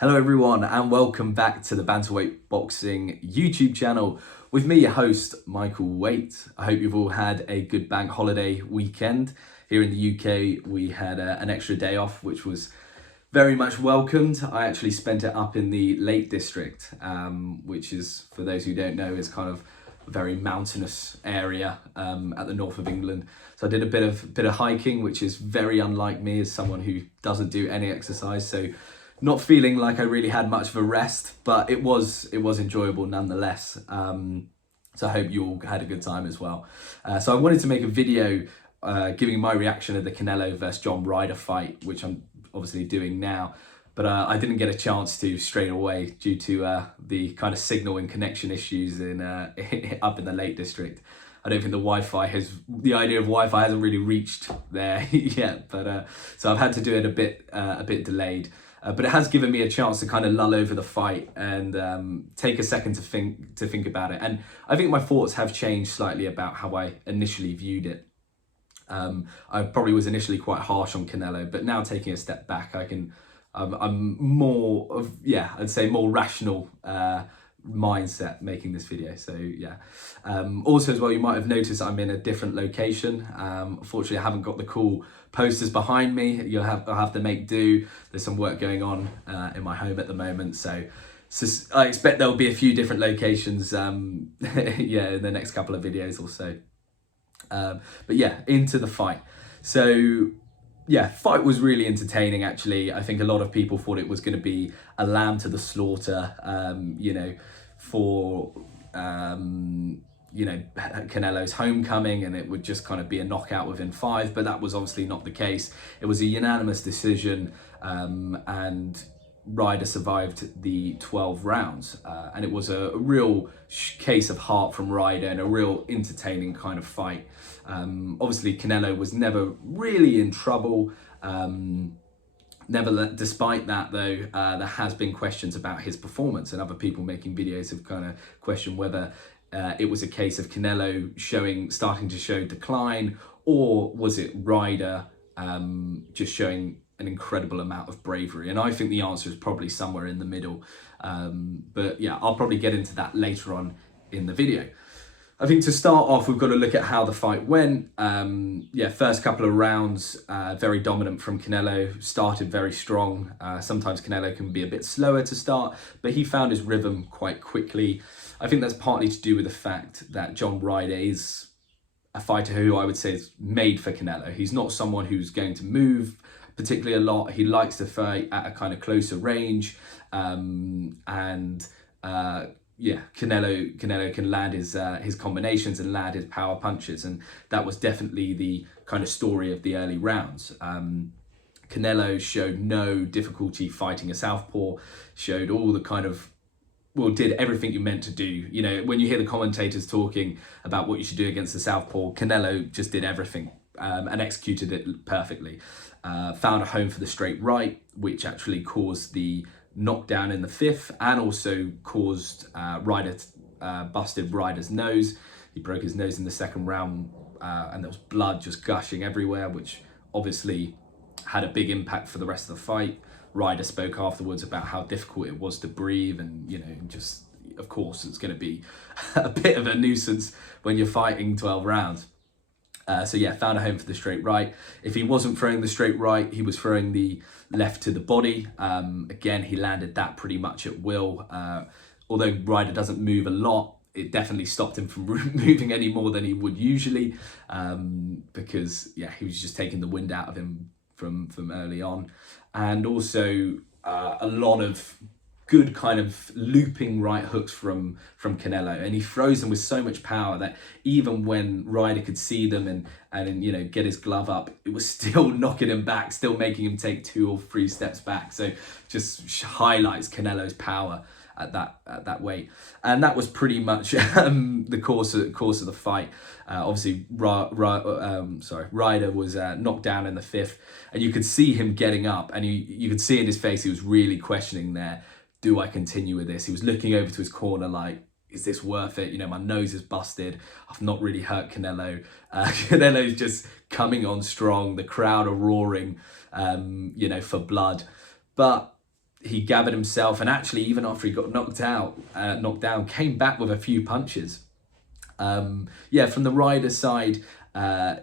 Hello everyone and welcome back to the Bantamweight Boxing YouTube channel with me, your host, Michael Waite. I hope you've all had a good bank holiday weekend. Here in the UK, we had an extra day off, which was very much welcomed. I actually spent it up in the Lake District, which is, for those who don't know, is kind of a very mountainous area at the north of England. So I did a bit of hiking, which is very unlike me as someone who doesn't do any exercise. So not feeling like I really had much of a rest, but it was enjoyable nonetheless. So I hope you all had a good time as well. So I wanted to make a video giving my reaction of the Canelo versus John Ryder fight, which I'm obviously doing now. But I didn't get a chance to straight away due to the kind of signal and connection issues in up in the Lake District. I don't think the idea of Wi-Fi hasn't really reached there yet. But so I've had to do it a bit delayed. But it has given me a chance to kind of lull over the fight and take a second to think about it. And I think my thoughts have changed slightly about how I initially viewed it. I probably was initially quite harsh on Canelo, but now taking a step back, I'm more of, I'd say more rational mindset making this video. So yeah. Also as well, you might have noticed I'm in a different location. Unfortunately, I haven't got the cool posters behind me. I'll have to make do. There's some work going on in my home at the moment, so I expect there'll be a few different locations in the next couple of videos or so. But yeah, into the fight. So yeah, fight was really entertaining actually. I think a lot of people thought it was going to be a lamb to the slaughter, for Canelo's homecoming, and it would just kind of be a knockout within 5, but that was obviously not the case. It was a unanimous decision, and Ryder survived the 12 rounds, and it was a real case of heart from Ryder and a real entertaining kind of fight. Obviously Canelo was never really in trouble. Despite that though, there has been questions about his performance, and other people making videos have kind of questioned whether it was a case of Canelo starting to show decline, or was it Ryder just showing an incredible amount of bravery? And I think the answer is probably somewhere in the middle. But yeah, I'll probably get into that later on in the video. I think to start off, we've got to look at how the fight went. First couple of rounds, very dominant from Canelo, started very strong. Sometimes Canelo can be a bit slower to start, but he found his rhythm quite quickly. I think that's partly to do with the fact that John Ryder is a fighter who I would say is made for Canelo. He's not someone who's going to move particularly a lot. He likes to fight at a kind of closer range, Canelo can land his combinations and land his power punches, and that was definitely the kind of story of the early rounds. Canelo showed no difficulty fighting a southpaw, showed all the kind of, did everything you meant to do. You know, when you hear the commentators talking about what you should do against the southpaw, Canelo just did everything and executed it perfectly. Found a home for the straight right, which actually caused the knockdown in the 5th, and also caused busted Ryder's nose. He broke his nose in the 2nd round, and there was blood just gushing everywhere, which obviously had a big impact for the rest of the fight. Ryder spoke afterwards about how difficult it was to breathe, and just of course it's going to be a bit of a nuisance when you're fighting 12 rounds. So yeah, found a home for the straight right. If he wasn't throwing the straight right, he was throwing the left to the body. Again, he landed that pretty much at will. Although Ryder doesn't move a lot, it definitely stopped him from moving any more than he would usually, because yeah, he was just taking the wind out of him from early on. And also a lot of good kind of looping right hooks from Canelo, and he throws them with so much power that even when Ryder could see them and get his glove up, it was still knocking him back, still making him take 2 or 3 steps back. So just highlights Canelo's power at that weight. And that was pretty much the course of the fight. Obviously Ryder was knocked down in the 5th, and you could see him getting up, and you could see in his face he was really questioning there. Do I continue with this? He was looking over to his corner like, is this worth it? My nose is busted. I've not really hurt Canelo. Canelo's just coming on strong. The crowd are roaring, for blood. But he gathered himself, and actually even after he got knocked down, came back with a few punches. Yeah, from the Ryder side,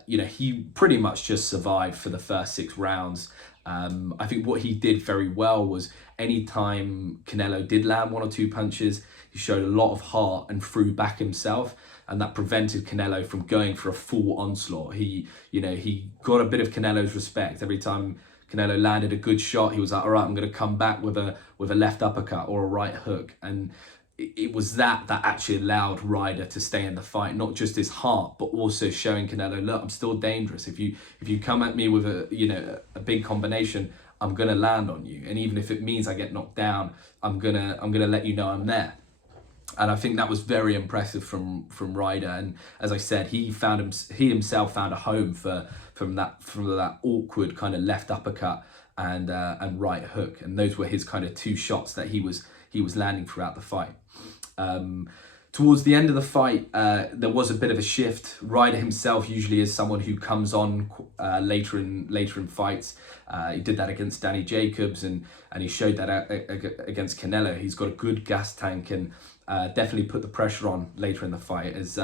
he pretty much just survived for the first 6 rounds. I think what he did very well was anytime Canelo did land 1 or 2 punches, he showed a lot of heart and threw back himself, and that prevented Canelo from going for a full onslaught. He got a bit of Canelo's respect. Every time Canelo landed a good shot, he was like, all right, I'm going to come back with a left uppercut or a right hook. And it was that actually allowed Ryder to stay in the fight, not just his heart, but also showing Canelo, look, I'm still dangerous. If you come at me with a big combination, I'm gonna land on you. And even if it means I get knocked down, I'm gonna let you know I'm there. And I think that was very impressive from Ryder. And as I said, he himself found a home from that awkward kind of left uppercut and right hook. And those were his kind of 2 shots that he was landing throughout the fight. Towards the end of the fight, there was a bit of a shift. Ryder himself usually is someone who comes on later in fights. He did that against Danny Jacobs, and he showed that against Canelo. He's got a good gas tank, and definitely put the pressure on later in the fight as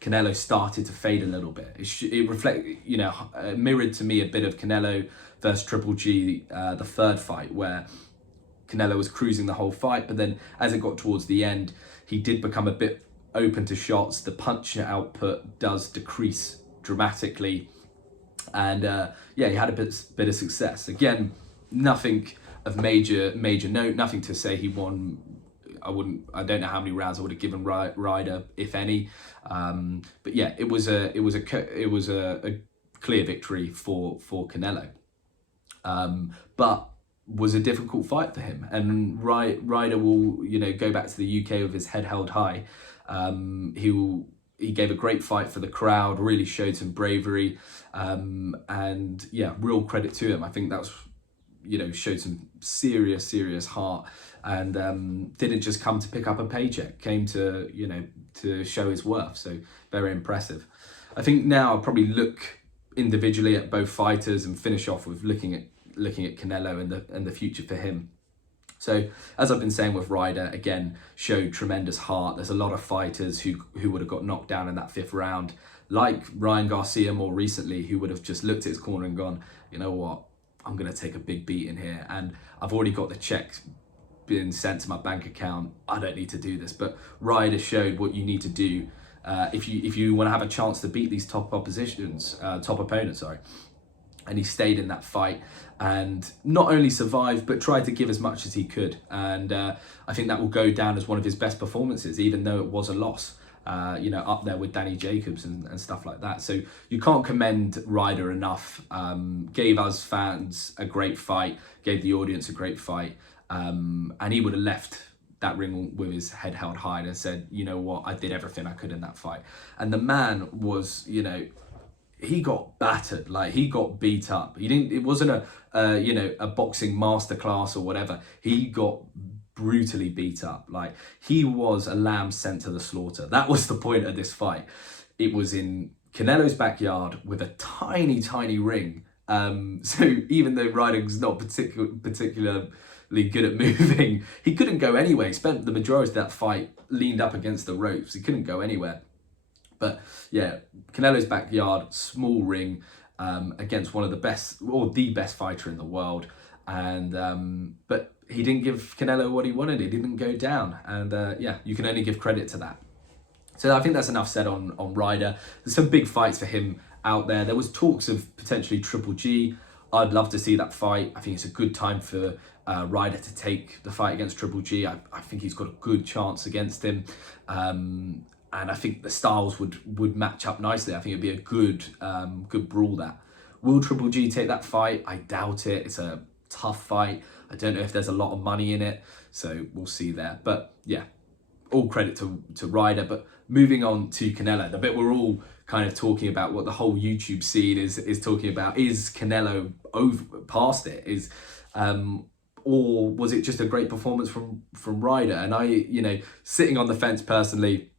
Canelo started to fade a little bit. It mirrored to me a bit of Canelo versus Triple G, the 3rd fight, where Canelo was cruising the whole fight, but then as it got towards the end, he did become a bit open to shots. The punch output does decrease dramatically, and he had a bit of success. Again, nothing of major note, nothing to say he won. I don't know how many rounds I would have given Ryder, if any. But yeah, it was a clear victory for Canelo. But was a difficult fight for him, and Ryder will go back to the UK with his head held high. He gave a great fight for the crowd, really showed some bravery, and yeah, real credit to him. I think that's showed some serious heart, and didn't just come to pick up a paycheck, came to to show his worth. So very impressive. I think now I'll probably look individually at both fighters and finish off with looking at Canelo and the future for him. So as I've been saying with Ryder, again, showed tremendous heart. There's a lot of fighters who would have got knocked down in that 5th round, like Ryan Garcia more recently, who would have just looked at his corner and gone, you know what, I'm going to take a big beating here, and I've already got the check being sent to my bank account. I don't need to do this. But Ryder showed what you need to do if you want to have a chance to beat these top opponents, and he stayed in that fight and not only survived but tried to give as much as he could, and I think that will go down as one of his best performances, even though it was a loss, up there with Danny Jacobs and stuff like that. So you can't commend Ryder enough. Gave us fans a great fight, gave the audience a great fight, and he would have left that ring with his head held high and said, you know what, I did everything I could in that fight. And the man was, he got battered, like he got beat up. It wasn't a boxing masterclass or whatever. He got brutally beat up. Like, he was a lamb sent to the slaughter. That was the point of this fight. It was in Canelo's backyard with a tiny ring. So even though Ryder's not particularly good at moving, he couldn't go anywhere. He spent the majority of that fight leaned up against the ropes. He couldn't go anywhere. But yeah, Canelo's backyard, small ring, against one of the best, or the best fighter in the world. And but he didn't give Canelo what he wanted. He didn't go down. And you can only give credit to that. So I think that's enough said on Ryder. There's some big fights for him out there. There was talks of potentially Triple G. I'd love to see that fight. I think it's a good time for Ryder to take the fight against Triple G. I think he's got a good chance against him. And I think the styles would match up nicely. I think it'd be a good brawl. That will Triple G take that fight? I doubt it. It's a tough fight. I don't know if there's a lot of money in it, so we'll see there. But yeah, all credit to Ryder. But moving on to Canelo, the bit we're all kind of talking about, what the whole YouTube scene is talking about, is Canelo past it? Or was it just a great performance from Ryder? And I, sitting on the fence personally,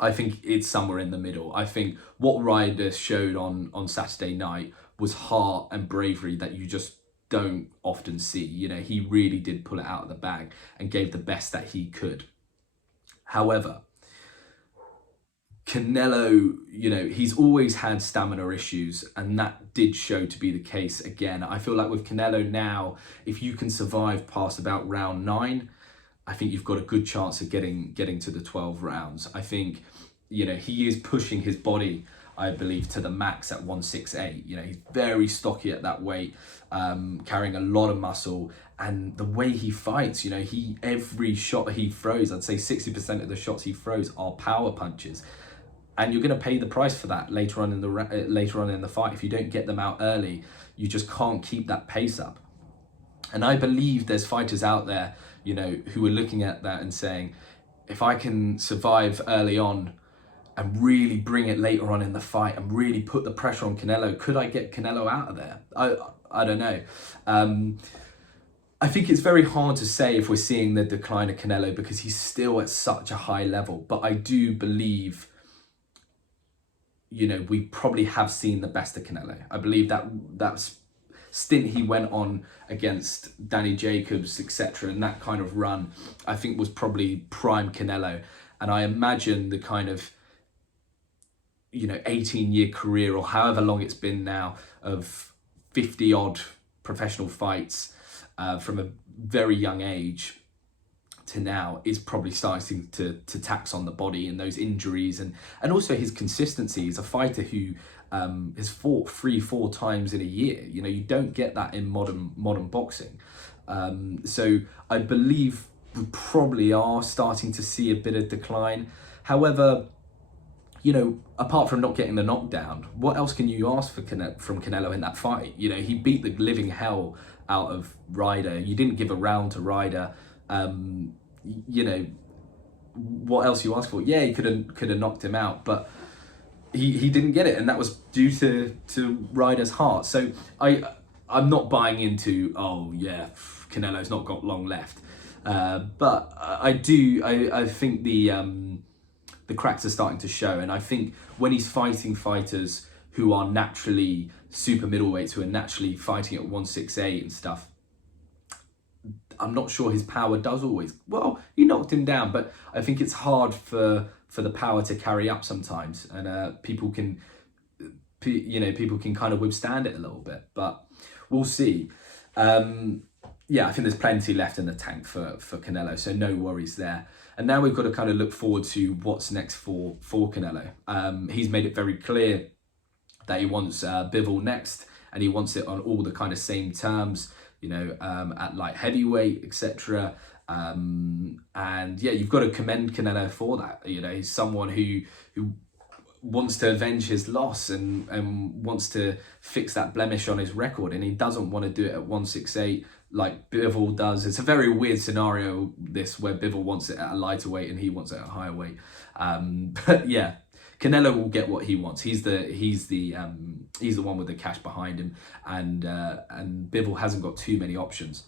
I think it's somewhere in the middle. I think what Ryder showed on Saturday night was heart and bravery that you just don't often see. You know, he really did pull it out of the bag and gave the best that he could. However, Canelo, you know, he's always had stamina issues, and that did show to be the case again. I feel like with Canelo now, if you can survive past about round 9, I think you've got a good chance of getting to the 12 rounds. I think, you know, he is pushing his body, I believe, to the max at 168. You know, he's very stocky at that weight, carrying a lot of muscle, and the way he fights, you know, every shot he throws, I'd say 60% of the shots he throws are power punches. And you're going to pay the price for that later on in the fight. If you don't get them out early, you just can't keep that pace up. And I believe there's fighters out there, you know, who are looking at that and saying, if I can survive early on and really bring it later on in the fight and really put the pressure on Canelo, could I get Canelo out of there? I don't know. I think it's very hard to say if we're seeing the decline of Canelo because he's still at such a high level. But I do believe, you know, we probably have seen the best of Canelo. I believe that stint he went on against Danny Jacobs, etc., and that kind of run, I think was probably prime Canelo. And I imagine the kind of, you know, 18-year career or however long it's been now of 50-odd professional fights from a very young age to now is probably starting to tax on the body and those injuries and also his consistency. He's a fighter who has fought 3-4 times in a year. You know, you don't get that in modern boxing. So I believe we probably are starting to see a bit of decline. However, you know, apart from not getting the knockdown, what else can you ask from Canelo in that fight? You know, he beat the living hell out of Ryder. You didn't give a round to Ryder. You know, what else you ask for? Yeah, he could have knocked him out, but he didn't get it, and that was due to Ryder's heart. So I'm not buying into, oh yeah, Canelo's not got long left, but I think the cracks are starting to show, and I think when he's fighting fighters who are naturally super middleweights, who are naturally fighting at 168 and stuff, I'm not sure his power does always. Well, he knocked him down, but I think it's hard for the power to carry up sometimes, and people can kind of withstand it a little bit. But we'll see. Yeah, I think there's plenty left in the tank for Canelo, so no worries there. And now we've got to kind of look forward to what's next for Canelo. He's made it very clear that he wants Bivol next, and he wants it on all the kind of same terms, you know, at light heavyweight, etc. And yeah, you've got to commend Canelo for that. You know, he's someone who wants to avenge his loss and wants to fix that blemish on his record, and he doesn't want to do it at 168 like Bivol does. It's a very weird scenario, this, where Bivol wants it at a lighter weight and he wants it at a higher weight. But yeah, Canelo will get what he wants. He's the one with the cash behind him, and Bivol hasn't got too many options.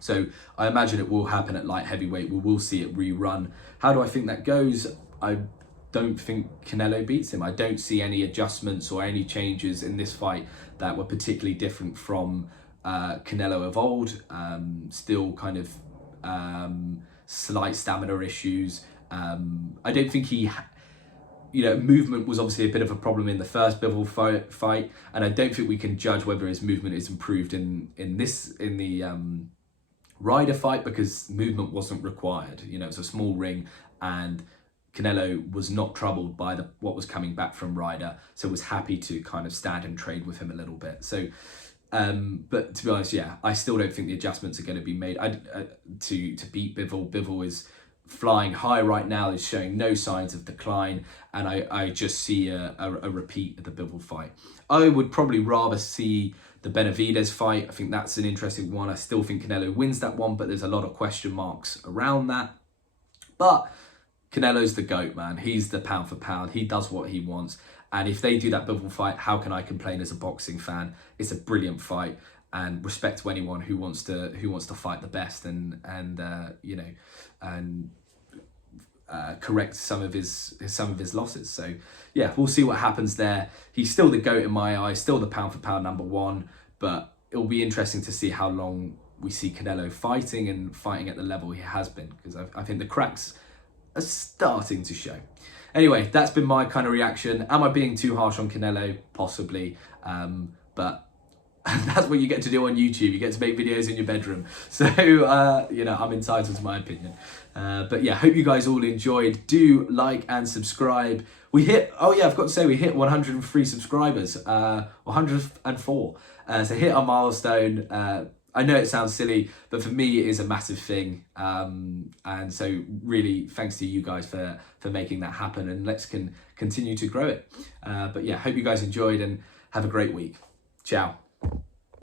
So I imagine it will happen at light heavyweight. We will see it rerun. How do I think that goes? I don't think Canelo beats him. I don't see any adjustments or any changes in this fight that were particularly different from Canelo of old. Still kind of slight stamina issues. I don't think he... You know, movement was obviously a bit of a problem in the first Bivol fight, and I don't think we can judge whether his movement is improved in the Ryder fight, because movement wasn't required. You know, it's a small ring, and Canelo was not troubled by what was coming back from Ryder, so was happy to kind of stand and trade with him a little bit. So, but to be honest, yeah, I still don't think the adjustments are going to be made to beat Bivol. Bivol is flying high right now, is showing no signs of decline, and I just see a repeat of the Bivol fight. I would probably rather see the Benavidez fight. I think that's an interesting one. I still think Canelo wins that one, but there's a lot of question marks around that. But Canelo's the GOAT, man. He's the pound for pound. He does what he wants, and if they do that Bivol fight, how can I complain as a boxing fan? It's a brilliant fight, and respect to anyone who wants to fight the best and you know, and correct some of his losses. So yeah, we'll see what happens there. He's still the GOAT in my eyes, still the pound for pound number one, but it'll be interesting to see how long we see Canelo fighting and fighting at the level he has been, because I think the cracks are starting to show. Anyway, that's been my kind of reaction. Am I being too harsh on Canelo? Possibly, but that's what you get to do on YouTube. You get to make videos in your bedroom. So, you know, I'm entitled to my opinion. But yeah, hope you guys all enjoyed. Do like and subscribe. We hit, oh yeah, I've got to say, we hit 103 subscribers, 104. So hit our milestone. I know it sounds silly, but for me, it is a massive thing. And so really thanks to you guys for making that happen, and let's continue to grow it. But yeah, hope you guys enjoyed and have a great week. Ciao.